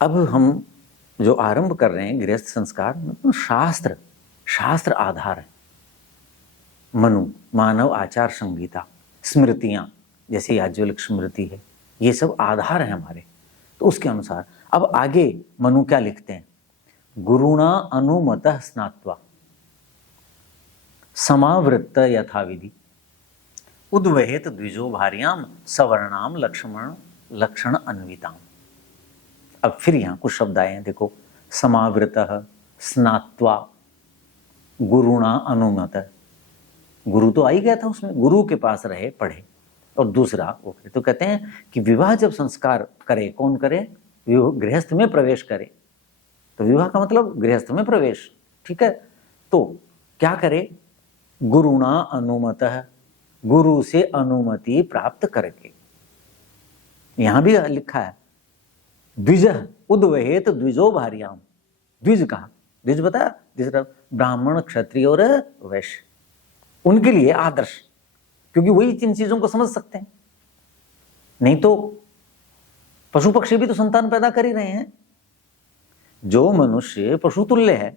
अब हम जो आरंभ कर रहे हैं गृहस्थ संस्कार, मतलब शास्त्र आधार है। मनु, मानव आचार संहिता, स्मृतियां जैसे याज्ञवल्क्य स्मृति है, ये सब आधार है हमारे। तो उसके अनुसार अब आगे मनु क्या लिखते हैं, गुरुणा अनुमतः स्नात्वा समावृत्त यथाविधि उद्वहेत द्विजो भार्याम सवर्णाम लक्षण अन्विताम। अब फिर यहां कुछ शब्द आए हैं, देखो, समावृतः, स्नात्वा, गुरुणा अनुमतः। गुरु तो आ ही गया था उसमें, गुरु के पास रहे, पढ़े, और दूसरा वो करे। तो कहते हैं कि विवाह जब संस्कार करे, कौन करे, गृहस्थ में प्रवेश करे। तो विवाह का मतलब गृहस्थ में प्रवेश, ठीक है। तो क्या करे, गुरुणा अनुमतः, गुरु से अनुमति प्राप्त करके। यहां भी लिखा है द्विज उद्वहेत द्विजो भार्याम। द्विज कहा, द्विज बताया, दूसरा ब्राह्मण, क्षत्रिय और वैश्य, उनके लिए आदर्श, क्योंकि वही इन चीजों को समझ सकते हैं। नहीं तो पशु पक्षी भी तो संतान पैदा कर ही रहे हैं। जो मनुष्य पशु तुल्य है,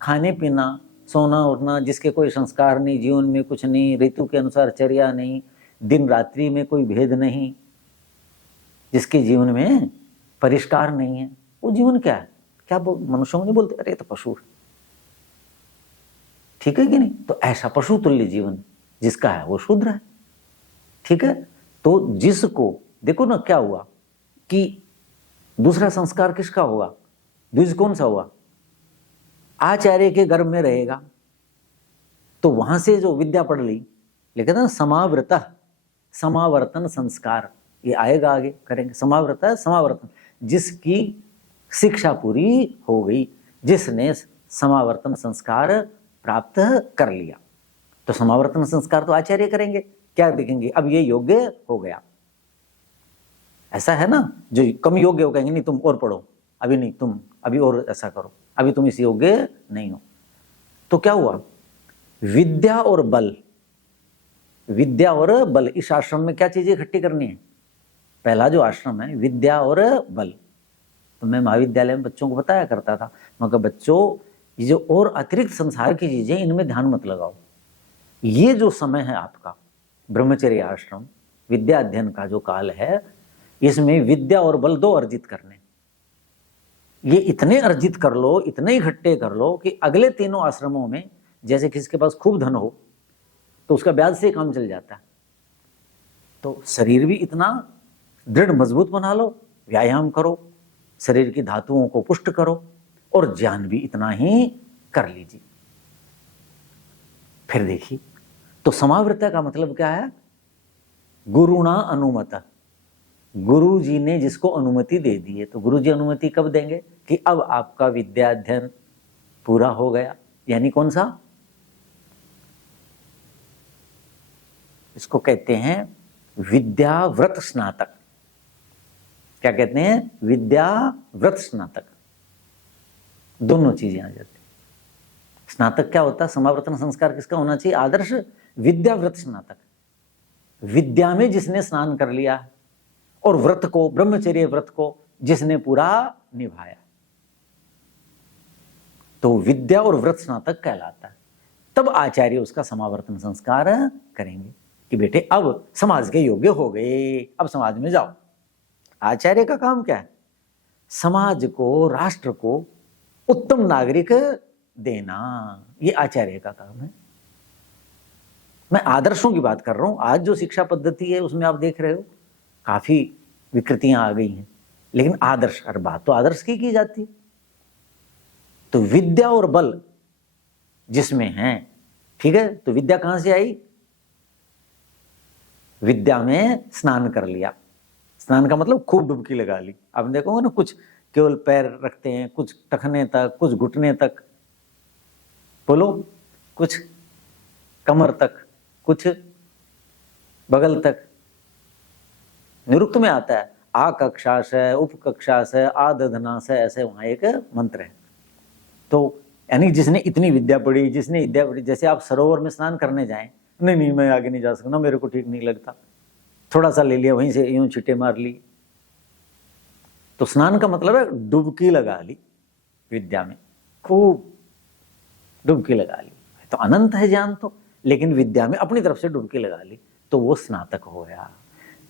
खाने पीना, सोना उठना, जिसके कोई संस्कार नहीं, जीवन में कुछ नहीं, ऋतु के अनुसार चर्या नहीं, दिन रात्रि में कोई भेद नहीं, जिसके जीवन में परिष्कार नहीं है, वो जीवन क्या है? क्या मनुष्यों को नहीं बोलते, अरे तो पशु है, ठीक है कि नहीं? तो ऐसा पशु तुल्य जीवन जिसका है वो शूद्र है, ठीक है। तो जिसको देखो ना, क्या हुआ कि दूसरा संस्कार किसका होगा, द्विज कौन सा हुआ, आचार्य के गर्भ में रहेगा, तो वहां से जो विद्या पढ़ ली, लेकिन ना समावृत, समावर्तन संस्कार, ये आएगा आगे करेंगे। समावृत, समावर्तन, जिसकी शिक्षा पूरी हो गई, जिसने समावर्तन संस्कार प्राप्त कर लिया, तो समावर्तन संस्कार तो आचार्य करेंगे। क्या देखेंगे, अब ये योग्य हो गया, ऐसा है ना। जो कम योग्य हो कहेंगे नहीं तुम और पढ़ो, अभी नहीं, तुम अभी और ऐसा करो, अभी तुम इस योग्य नहीं हो। तो क्या हुआ, विद्या और बल, विद्या और बल, इस आश्रम में क्या चीजें इकट्ठी करनी है। पहला जो आश्रम है विद्या और बल, तो मैं महाविद्यालय में बच्चों को बताया करता था, मगर बच्चों ये जो और अतिरिक्त संसार की चीजें, इनमें ध्यान मत लगाओ। ये जो समय है आपका ब्रह्मचर्य आश्रम विद्या अध्ययन का जो काल है, इसमें विद्या और बल दो अर्जित करने, ये इतने अर्जित कर लो, इतने इकट्ठे कर लो कि अगले तीनों आश्रमों में, जैसे किसी के पास खूब धन हो तो उसका ब्याज से काम चल जाता है। तो शरीर भी इतना दृढ़ मजबूत बना लो, व्यायाम करो, शरीर की धातुओं को पुष्ट करो, और ज्ञान भी इतना ही कर लीजिए। फिर देखिए, तो समावृत्ता का मतलब क्या है, गुरुणा अनुमत, गुरु जी ने जिसको अनुमति दे दी है। तो गुरु जी अनुमति कब देंगे, कि अब आपका विद्या अध्ययन पूरा हो गया, यानी कौन सा, इसको कहते हैं विद्याव्रत स्नातक। क्या कहते हैं, विद्याव्रत स्नातक, दोनों चीजें आ जाती। स्नातक क्या होता है, समावर्तन संस्कार किसका होना चाहिए, आदर्श विद्याव्रत स्नातक, विद्या में जिसने स्नान कर लिया, और व्रत को, ब्रह्मचर्य व्रत को जिसने पूरा निभाया, तो विद्या और व्रत स्नातक कहलाता है। तब आचार्य उसका समावर्तन संस्कार करेंगे कि बेटे अब समाज के योग्य हो गए, अब समाज में जाओ। आचार्य का काम क्या है, समाज को, राष्ट्र को उत्तम नागरिक देना, ये आचार्य का काम है। मैं आदर्शों की बात कर रहा हूं। आज जो शिक्षा पद्धति है उसमें आप देख रहे हो काफी विकृतियां आ गई हैं, लेकिन आदर्श, हर बात तो आदर्श की जाती है। तो विद्या और बल जिसमें है, ठीक है, तो विद्या कहां से आई, विद्या में स्नान कर लिया। स्नान का मतलब खूब डुबकी लगा ली। आप देखोगे ना, कुछ केवल पैर रखते हैं, कुछ टखने तक, कुछ घुटने तक, बोलो, कुछ कमर तक, कुछ बगल तक। निरुक्त में आता है आ कक्षा से, उप कक्षा से, आदधना से, ऐसे वहां एक मंत्र है। तो यानी जिसने इतनी विद्या पढ़ी, जिसने विद्या पढ़ी, जैसे आप सरोवर में स्नान करने जाएं, नहीं मैं आगे नहीं जा सकता, मेरे को ठीक नहीं लगता, थोड़ा सा ले लिया, वहीं से यूं छींटे मार ली, तो स्नान का मतलब है डुबकी लगा ली विद्या में, खूब डुबकी लगा ली। तो अनंत है ज्ञान तो, लेकिन विद्या में अपनी तरफ से डुबकी लगा ली तो वो स्नातक हो गया।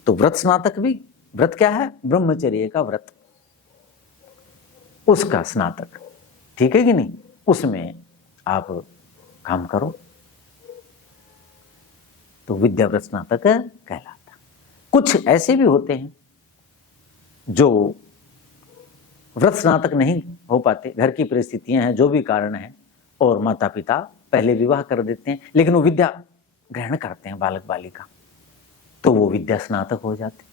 तो व्रत स्नातक भी, व्रत क्या है? ब्रह्मचर्य का व्रत, उसका स्नातक, ठीक है कि नहीं? उसमें आप काम करो तो विद्याव्रत स्नातक कहलाता। कुछ ऐसे भी होते हैं जो व्रत स्नातक नहीं हो पाते, घर की परिस्थितियां हैं, जो भी कारण है, और माता पिता पहले विवाह कर देते हैं, लेकिन वो विद्या ग्रहण करते हैं बालक बालिका, तो वो विद्या स्नातक हो जाते,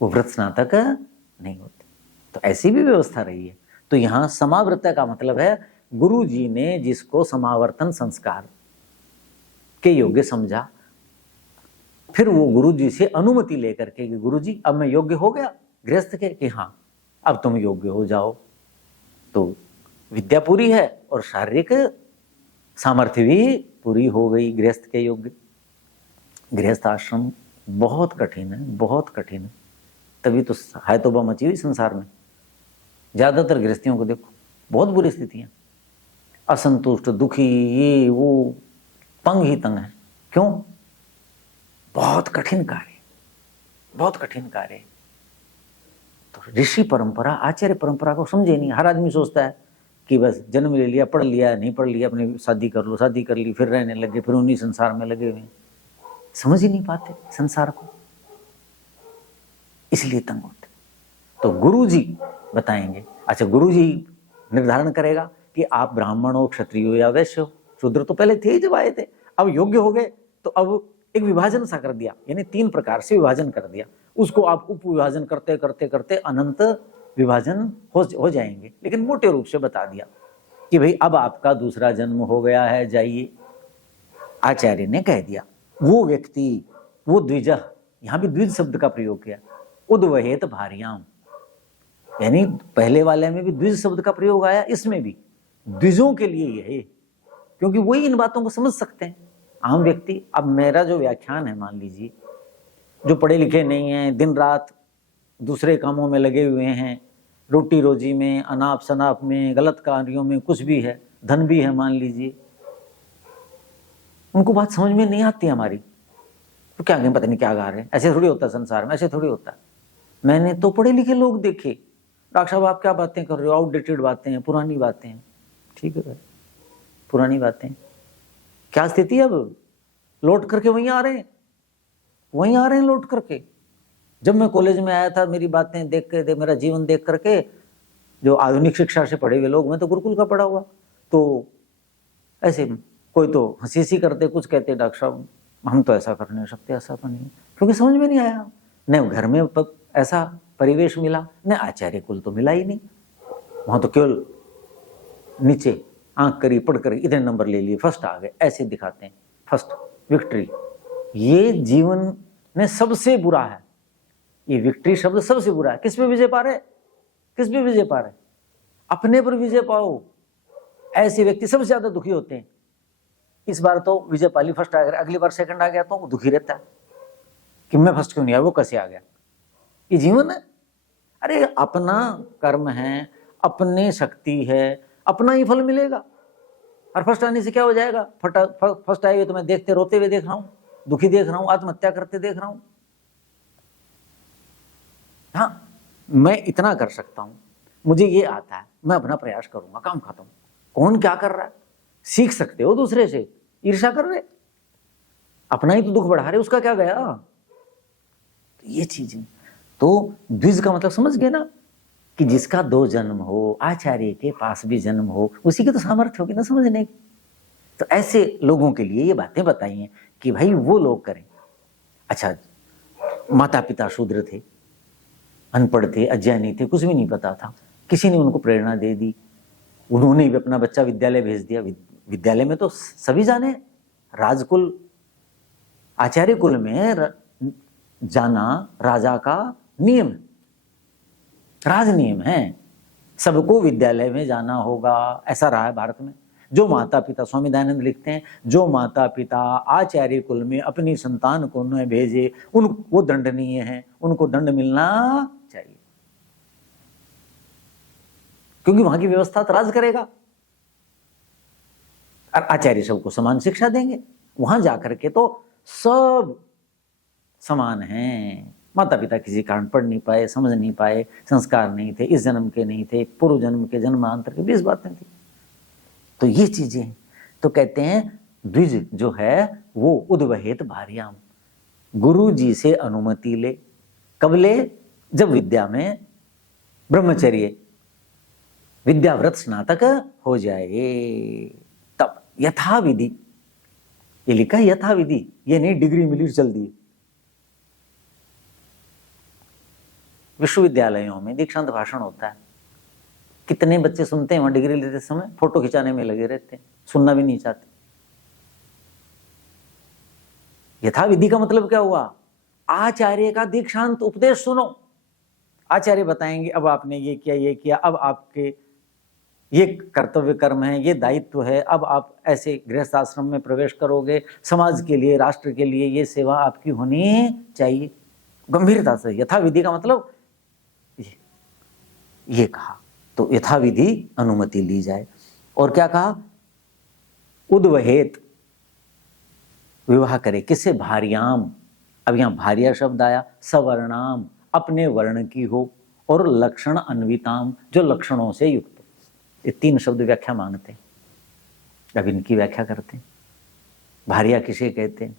वो व्रत स्नातक नहीं होते। तो ऐसी भी व्यवस्था रही है। तो यहां समाव्रत का मतलब है गुरु जी ने जिसको समावर्तन संस्कार के योग्य समझा, फिर वो गुरु जी से अनुमति लेकर के कि गुरु जी अब मैं योग्य हो गया गृहस्थ के, कि हाँ अब तुम योग्य हो जाओ, तो विद्या पूरी है और शारीरिक सामर्थ्य भी पूरी हो गई गृहस्थ के योग्य। गृहस्थ आश्रम बहुत कठिन है, बहुत कठिन है, तभी तो है तौबा मची हुई संसार में। ज्यादातर गृहस्थियों को देखो, बहुत बुरी स्थितियां, असंतुष्ट, दुखी, ये वो, तंग ही तंग है। क्यों? बहुत कठिन कार्य, बहुत कठिन कार्य। तो ऋषि परंपरा, आचार्य परंपरा को समझे नहीं। हर आदमी सोचता है कि बस जन्म ले लिया, पढ़ लिया, नहीं पढ़ लिया, अपनी शादी कर लो, शादी कर ली, फिर रहने लगे, फिर उन्हीं संसार में लगे हुए, समझ ही नहीं पाते संसार को, इसलिए तंग होते। तो गुरु जी बताएंगे। अच्छा, गुरु जी निर्धारण करेगा कि आप ब्राह्मण हो, क्षत्रिय हो या वैश्य हो। शूद्र तो पहले थे ही जब आए थे, अब योग्य हो गए तो अब एक विभाजन सा कर दिया, यानी 3 प्रकार से विभाजन कर दिया। उसको आप उप विभाजन करते करते करते अनंत विभाजन हो जाएंगे, लेकिन मोटे रूप से बता दिया कि भाई अब आपका दूसरा जन्म हो गया है, जाइए। आचार्य ने कह दिया वो व्यक्ति, वो द्विज, यहां भी द्विज शब्द का प्रयोग किया, उद्वहेत भार्याम, यानी पहले वाले में भी द्विज शब्द का प्रयोग आया, इसमें भी द्विजों के लिए यह है, क्योंकि वही इन बातों को समझ सकते हैं। आम व्यक्ति, अब मेरा जो व्याख्यान है, मान लीजिए जो पढ़े लिखे नहीं है, दिन रात दूसरे कामों में लगे हुए हैं, रोटी रोजी में, अनाप शनाप में, गलत कार्यों में, कुछ भी है, धन भी है मान लीजिए, उनको बात समझ में नहीं आती हमारी, तो क्या कहें, पता नहीं क्या गा रहे हैं। ऐसे थोड़ी होता संसार में, ऐसे थोड़ी होता। मैंने तो पढ़े लिखे लोग देखे, डॉक्टर साहब आप क्या बातें कर रहे हो, आउटडेटेड बातें हैं, पुरानी बातें हैं। ठीक है, पुरानी बातें, क्या स्थिति है? अब लौट करके वहीं आ रहे हैं, वहीं आ रहे हैं लौट करके। जब मैं कॉलेज में आया था, मेरी बातें देख के, मेरा जीवन देख करके, जो आधुनिक शिक्षा से पढ़े हुए लोग, मैं तो गुरुकुल का पढ़ा हुआ, तो ऐसे कोई तो हंसी सी करते, कुछ कहते डॉक्टर साहब हम तो ऐसा कर नहीं सकते, ऐसा तो नहीं, क्योंकि समझ में नहीं आया। न घर में ऐसा परिवेश मिला, न आचार्य कुल तो मिला ही नहीं। वहां तो केवल नीचे आंख करी, पढ़ कर इतने नंबर ले लिए, फर्स्ट आ गए, ऐसे दिखाते हैं, फर्स्ट विक्ट्री। ये जीवन में सबसे बुरा है, ये विक्ट्री शब्द सबसे बुरा है। किस पे विजय पा रहे, किस पे विजय पा रहे? अपने पर विजय पाओ। ऐसे व्यक्ति सबसे ज्यादा दुखी होते हैं। इस बार तो विजय पाली, फर्स्ट आ गया, अगली बार सेकंड आ गया तो दुखी रहता है कि मैं फर्स्ट क्यों नहीं आया, वो कैसे आ गया। ये जीवन है। अरे अपना कर्म है, अपनी शक्ति है, अपना ही फल मिलेगा। और फर्स्ट आने से क्या हो जाएगा? फर्स्ट आएगा तो मैं देखते रोते हुए देख रहा हूं, दुखी देख रहा हूं, आत्महत्या करते देख रहा हूं। हाँ, मैं इतना कर सकता हूं, मुझे ये आता है, मैं अपना प्रयास करूंगा, काम खत्म। कौन क्या कर रहा है सीख सकते हो दूसरे से, ईर्ष्या कर रहे, अपना ही तो दुख बढ़ा रहे, उसका क्या गया। तो ये चीज, तो द्विज का मतलब समझ गए ना, कि जिसका 2 जन्म हो, आचार्य के पास भी जन्म हो, उसी की तो सामर्थ्य होगी ना समझने की। तो ऐसे लोगों के लिए ये बातें बताई हैं कि भाई वो लोग करें। अच्छा, माता पिता शूद्र थे, अनपढ़ थे, अज्ञानी थे, कुछ भी नहीं पता था, किसी ने उनको प्रेरणा दे दी, उन्होंने भी अपना बच्चा विद्यालय भेज दिया। विद्यालय में तो सभी जाने, राजकुल, आचार्य कुल में जाना राजा का नियम, राज नियम है, सबको विद्यालय में जाना होगा, ऐसा रहा है भारत में। जो माता पिता, स्वामी दयानंद लिखते हैं, जो माता पिता आचार्य कुल में अपनी संतान को न भेजे, वो दंडनीय है, उनको दंड मिलना चाहिए। क्योंकि वहां की व्यवस्था तो राज करेगा और आचार्य सबको समान शिक्षा देंगे। वहां जाकर के तो सब समान हैं। माता पिता किसी कारण पढ़ नहीं पाए, समझ नहीं पाए, संस्कार नहीं थे, इस जन्म के नहीं थे, पूर्व जन्म के, जन्मांतर के 20 बातें थी। तो ये चीजें हैं। तो कहते हैं द्विज जो है वो उद्वहेत भार्याम, गुरु जी से अनुमति ले। कब ले? जब विद्या में ब्रह्मचर्य विद्याव्रत स्नातक हो जाए तब। यथा विधि, ये लिखा है यथा विधि, ये नहीं डिग्री मिली चल दी। विश्वविद्यालयों में दीक्षांत भाषण होता है, कितने बच्चे सुनते हैं वहां डिग्री लेते समय, फोटो खिंचाने में लगे रहते हैं, सुनना भी नहीं चाहते। यथा विधि का मतलब क्या हुआ? आचार्य का दीक्षांत उपदेश सुनो। आचार्य बताएंगे अब आपने ये किया, ये किया, अब आपके ये कर्तव्य कर्म है, ये दायित्व है, अब आप ऐसे गृहस्थ आश्रम में प्रवेश करोगे, समाज के लिए, राष्ट्र के लिए ये सेवा आपकी होनी चाहिए, गंभीरता से। यथा विधि का मतलब ये कहा। तो यथा विधि अनुमति ली जाए। और क्या कहा? उद्वहेत, विवाह करे। किससे? भार्याम। अब यहां भार्या शब्द आया। सवर्णाम, अपने वर्ण की हो, और लक्षण अन्विताम, जो लक्षणों से युक्त। ये 3 शब्द व्याख्या मांगते हैं, अब इनकी व्याख्या करते हैं। भार्या किसे कहते हैं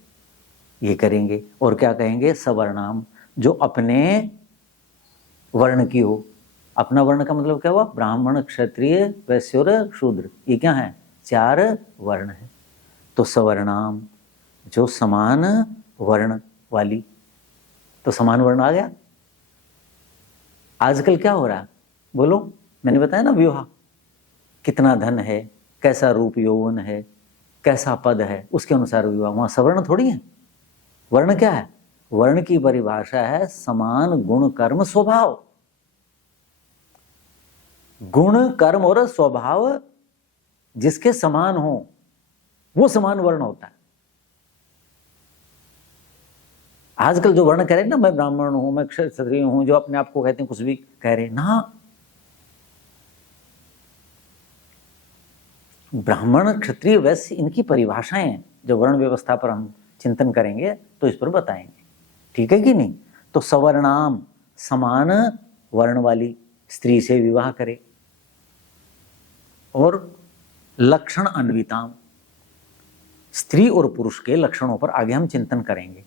ये करेंगे। और क्या कहेंगे? सवर्णाम, जो अपने वर्ण की हो। अपना वर्ण का मतलब क्या हुआ? ब्राह्मण, क्षत्रिय, वैश्य और शूद्र। ये क्या है? 4 वर्ण है। तो सवर्णाम, जो समान वर्ण वाली। तो समान वर्ण आ गया। आजकल क्या हो रहा है बोलो? मैंने बताया ना, विवाह कितना धन है, कैसा रूप यौवन है, कैसा पद है, उसके अनुसार विवाह। वहां सवर्ण थोड़ी है। वर्ण क्या है? वर्ण की परिभाषा है समान गुण कर्म स्वभाव। गुण कर्म और स्वभाव जिसके समान हो वो समान वर्ण होता है। आजकल जो वर्ण कह रहे हैं ना, मैं ब्राह्मण हूं, मैं क्षत्रिय हूं, जो अपने आप को कहते हैं कुछ भी कह रहे हैं ना। ब्राह्मण, क्षत्रिय, वैश्य, इनकी परिभाषाएं जो वर्ण व्यवस्था पर हम चिंतन करेंगे तो इस पर बताएंगे, ठीक है कि नहीं। तो सवर्णाम, समान वर्ण वाली स्त्री से विवाह करे। और लक्षण अन्विताम, स्त्री और पुरुष के लक्षणों पर आगे हम चिंतन करेंगे।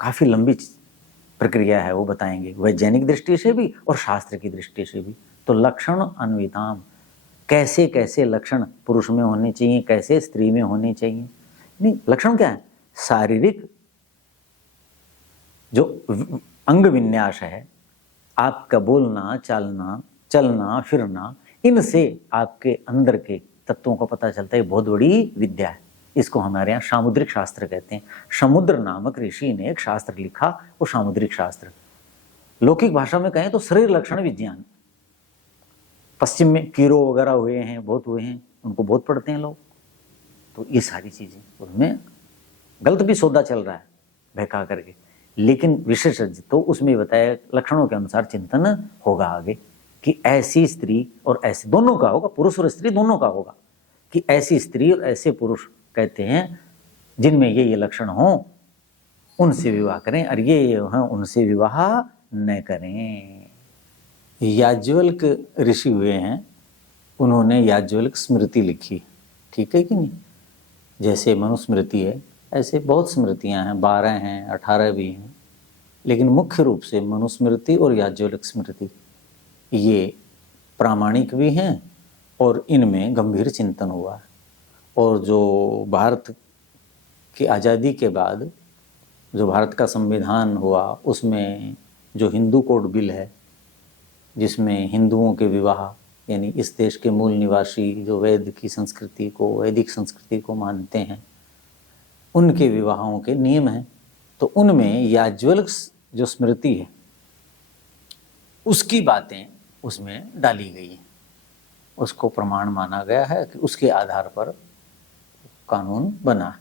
काफी लंबी प्रक्रिया है, वो बताएंगे, वैज्ञानिक दृष्टि से भी और शास्त्र की दृष्टि से भी। तो लक्षण अन्विताम, कैसे कैसे लक्षण पुरुष में होने चाहिए, कैसे स्त्री में होने चाहिए। नहीं, लक्षण क्या है? शारीरिक जो अंग विन्यास है, आपका बोलना, चालना, चलना, फिरना, इनसे आपके अंदर के तत्वों का पता चलता है। बहुत बड़ी विद्या है। इसको हमारे यहाँ सामुद्रिक शास्त्र कहते हैं। समुद्र नामक ऋषि ने एक शास्त्र लिखा, वो सामुद्रिक शास्त्र। लौकिक भाषा में कहें तो शरीर लक्षण विज्ञान। पश्चिम में कीरो वगैरह हुए हैं, बहुत हुए हैं, उनको बहुत पढ़ते हैं लोग। तो ये सारी चीजें, उनमें गलत भी सौदा चल रहा है बहका करके, लेकिन विशेषज्ञ तो उसमें बताया लक्षणों के अनुसार चिंतन होगा आगे कि ऐसी स्त्री और ऐसे, दोनों का होगा, पुरुष और स्त्री दोनों का होगा, कि ऐसी स्त्री और ऐसे पुरुष कहते हैं जिनमें ये लक्षण हो, उनसे विवाह करें, और ये हैं उनसे विवाह न करें। याज्ञवल्क ऋषि हुए हैं, उन्होंने याज्ञवल्क स्मृति लिखी, ठीक है कि नहीं। जैसे मनुस्मृति है, ऐसे बहुत स्मृतियां हैं, 12 हैं, 18 भी हैं, लेकिन मुख्य रूप से मनुस्मृति और याज्ञवल्क स्मृति ये प्रामाणिक भी हैं और इनमें गंभीर चिंतन हुआ है। और जो भारत की आज़ादी के बाद जो भारत का संविधान हुआ, उसमें जो हिंदू कोड बिल है, जिसमें हिंदुओं के विवाह, यानी इस देश के मूल निवासी जो वेद की संस्कृति को, वैदिक संस्कृति को मानते हैं, उनके विवाहों के नियम हैं। तो उनमें याज्ञवल्क जो स्मृति है उसकी बातें उसमें डाली गई हैं, उसको प्रमाण माना गया है कि उसके आधार पर कानून बना है।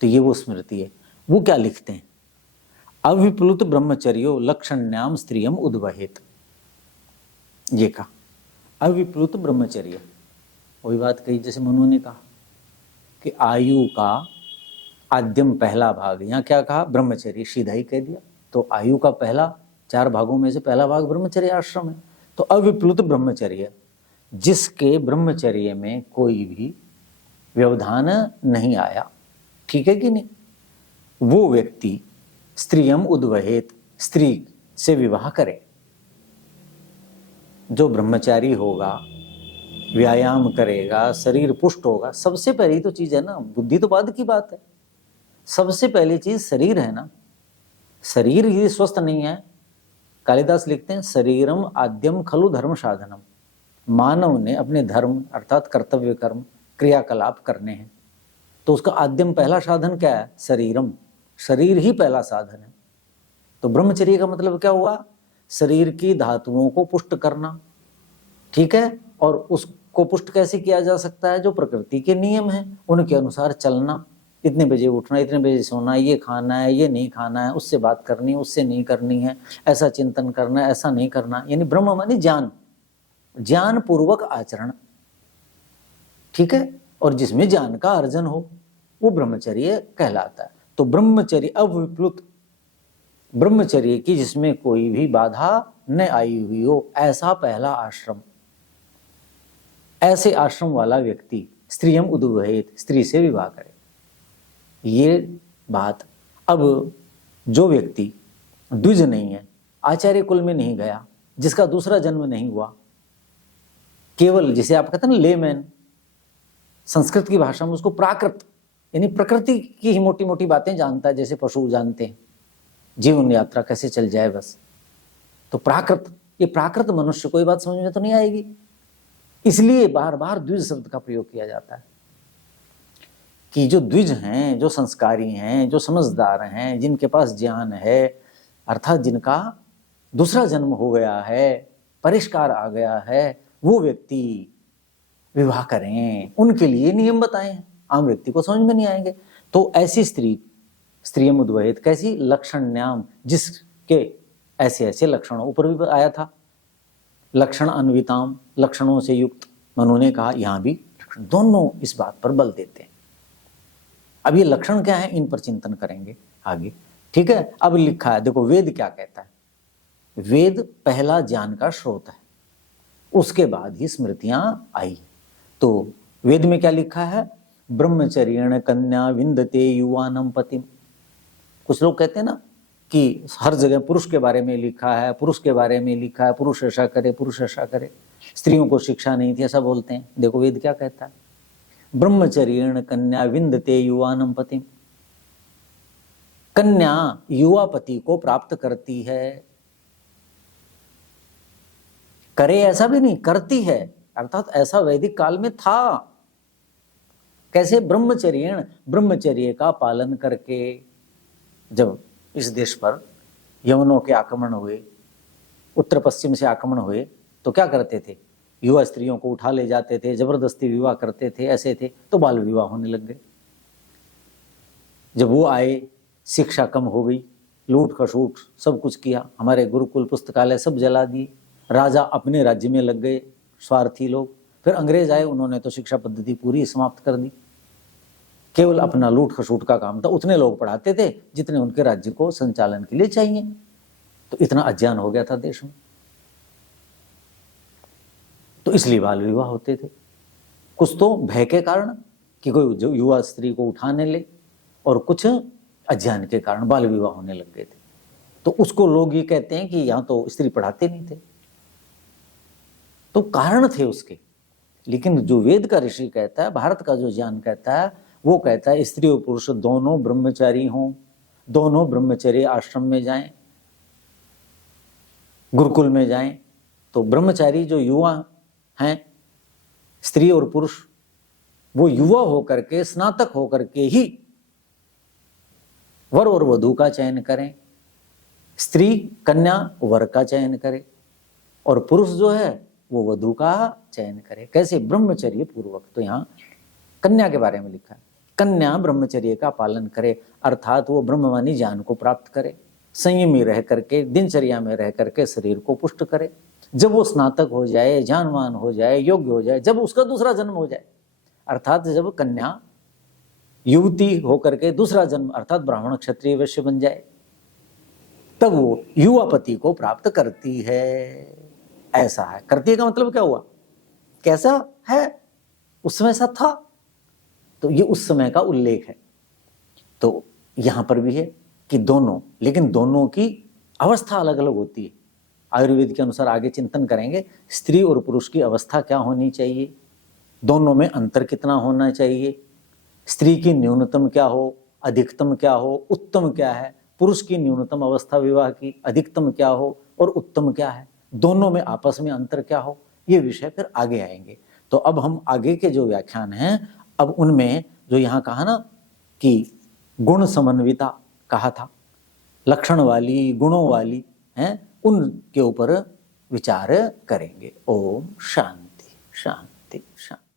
तो ये वो स्मृति है। वो क्या लिखते हैं? अविप्लुत ब्रह्मचर्यो लक्षण्याम स्त्रियम उद्वहेत, ये कहा। अविप्लुत ब्रह्मचर्य, वही बात कही जैसे मनु ने कहा कि आयु का आद्यम पहला भाग, यहाँ क्या कहा ब्रह्मचर्य, सीधा ही कह दिया। तो आयु का पहला 4 भागों में से पहला भाग ब्रह्मचर्य आश्रम है। तो अविप्लुत ब्रह्मचर्य, जिसके ब्रह्मचर्य में कोई भी व्यवधान नहीं आया, ठीक है कि नहीं, वो व्यक्ति स्त्रियम उद्वहेत, स्त्री से विवाह करे। जो ब्रह्मचारी होगा, व्यायाम करेगा, शरीर पुष्ट होगा, सबसे पहली तो चीज है ना, बुद्धि तो बाद की बात है, सबसे पहली चीज शरीर है ना। शरीर ही स्वस्थ नहीं है, कालिदास लिखते हैं शरीरम आद्यम खलु धर्म साधनम, मानव ने अपने धर्म अर्थात कर्तव्य कर्म क्रियाकलाप करने हैं, तो उसका आद्यम पहला साधन क्या है, शरीरम, शरीर ही पहला साधन है। तो ब्रह्मचर्य का मतलब क्या हुआ, शरीर की धातुओं को पुष्ट करना, ठीक है। और उसको पुष्ट कैसे किया जा सकता है, जो प्रकृति के नियम हैं उनके अनुसार चलना, इतने बजे उठना, इतने बजे सोना, ये खाना है, ये नहीं खाना है, उससे बात करनी है, उससे नहीं करनी है, ऐसा चिंतन करना है, ऐसा नहीं करना, यानी ब्रह्म माने ज्ञान, ज्ञान पूर्वक आचरण, ठीक है। और जिसमें ज्ञान का अर्जन हो वो ब्रह्मचर्य कहलाता है। तो ब्रह्मचर्य अविप्लुत ब्रह्मचर्य की जिसमें कोई भी बाधा न आई हुई हो, ऐसा पहला आश्रम, ऐसे आश्रम वाला व्यक्ति स्त्रियम उद्वहेत, स्त्री से विवाह करे। ये बात, अब जो व्यक्ति द्विज नहीं है, आचार्य कुल में नहीं गया, जिसका दूसरा जन्म नहीं हुआ, केवल जिसे आप कहते हैं ना लेमैन, संस्कृत की भाषा में उसको प्राकृत यानी प्रकृति की ही मोटी मोटी बातें जानता है, जैसे पशु जानते हैं जीवन यात्रा कैसे चल जाए बस। तो प्राकृत, ये प्राकृत मनुष्य को ये बात समझ में तो नहीं आएगी, इसलिए बार बार द्विज शब्द का प्रयोग किया जाता है कि जो द्विज हैं, जो संस्कारी हैं, जो समझदार हैं, जिनके पास ज्ञान है, अर्थात जिनका दूसरा जन्म हो गया है, परिष्कार आ गया है, वो व्यक्ति विवाह करें, उनके लिए नियम बताएं, आम व्यक्ति को समझ में नहीं आएंगे। तो ऐसी स्त्री, स्त्रियम उद्वहेत, कैसी लक्षण्याम, जिसके ऐसे ऐसे लक्षणों, ऊपर भी आया था लक्षण अन्विताम, लक्षणों से युक्त, मनु ने कहा यहां भी दोनों इस बात पर बल देते हैं। अब ये लक्षण क्या है, इन पर चिंतन करेंगे आगे, ठीक है। अब लिखा है, देखो वेद क्या कहता है, वेद पहला ज्ञान का स्रोत है, उसके बाद ही स्मृतियां आई। तो वेद में क्या लिखा है, ब्रह्मचर्येण कन्या विंदते युवानम पतिम। कुछ लोग कहते हैं ना कि हर जगह पुरुष के बारे में लिखा है, पुरुष के बारे में लिखा है, पुरुष ऐसा करे, पुरुष ऐसा करे, स्त्रियों को शिक्षा नहीं थी, ऐसा बोलते हैं। देखो वेद क्या कहता है, ब्रह्मचर्येण कन्या विंदते युवानम पतिम, कन्या युवा पति को प्राप्त करती है, करे ऐसा भी नहीं, करती है, अर्थात ऐसा वैदिक काल में था। कैसे, ब्रह्मचर्येण, ब्रह्मचर्य का पालन करके। जब इस देश पर यवनों के आक्रमण हुए, उत्तर पश्चिम से आक्रमण हुए, तो क्या करते थे, युवा स्त्रियों को उठा ले जाते थे, जबरदस्ती विवाह करते थे, ऐसे थे, तो बाल विवाह होने लग गए। जब वो आए, शिक्षा कम हो गई, लूट खसूट सब कुछ किया, हमारे गुरुकुल पुस्तकालय सब जला दिए, राजा अपने राज्य में लग गए, स्वार्थी लोग। फिर अंग्रेज आए, उन्होंने तो शिक्षा पद्धति पूरी समाप्त कर दी, केवल अपना लूट खसूट का काम था। उतने लोग पढ़ाते थे जितने उनके राज्य को संचालन के लिए चाहिए। तो इतना अज्ञान हो गया था देश में, तो इसलिए बाल विवाह होते थे। कुछ तो भय के कारण कि कोई जो युवा स्त्री को उठाने ले, और कुछ अज्ञान के कारण बाल विवाह होने लग गए थे। तो उसको लोग ये कहते हैं कि यहां तो स्त्री पढ़ाते नहीं थे, तो कारण थे उसके। लेकिन जो वेद का ऋषि कहता है, भारत का जो ज्ञान कहता है, वो कहता है स्त्री और पुरुष दोनों ब्रह्मचारी हों, दोनों ब्रह्मचर्य आश्रम में जाएं, गुरुकुल में जाएं। तो ब्रह्मचारी जो युवा हैं, स्त्री और पुरुष, वो युवा होकर के, स्नातक होकर के ही वर और वधू का चयन करें, स्त्री कन्या वर का चयन करे, और पुरुष जो है वो वधू का चयन करे। कैसे, ब्रह्मचर्य पूर्वक। तो यहाँ कन्या के बारे में लिखा है, कन्या ब्रह्मचर्य का पालन करे, अर्थात वो ब्रह्मवानी ज्ञान को प्राप्त करे, संयमी रह करके, दिनचर्या में रह करके शरीर को पुष्ट करे, जब वो स्नातक हो जाए, ज्ञानवान हो जाए, योग्य हो जाए, जब उसका दूसरा जन्म हो जाए, अर्थात जब कन्या युवती होकर के दूसरा जन्म अर्थात ब्राह्मण क्षत्रिय वैश्य बन जाए, तब वो युवा पति को प्राप्त करती है। ऐसा है। करती है का मतलब क्या हुआ? कैसा है? उस समय ऐसा था, तो ये उस समय का उल्लेख है। तो यहां पर भी है कि दोनों, लेकिन दोनों की अवस्था अलग अलग होती है। आयुर्वेद के अनुसार आगे चिंतन करेंगे स्त्री और पुरुष की अवस्था क्या होनी चाहिए, दोनों में अंतर कितना होना चाहिए, स्त्री की न्यूनतम क्या हो, अधिकतम क्या हो, उत्तम क्या है, पुरुष की न्यूनतम अवस्था विवाह की अधिकतम क्या हो और उत्तम क्या है, दोनों में आपस में अंतर क्या हो, ये विषय फिर आगे आएंगे। तो अब हम आगे के जो व्याख्यान हैं, अब उनमें जो यहाँ कहा ना कि गुण समन्विता कहा था, लक्षण वाली, गुणों वाली हैं, उनके ऊपर विचार करेंगे। ओम शांति शांति शांति।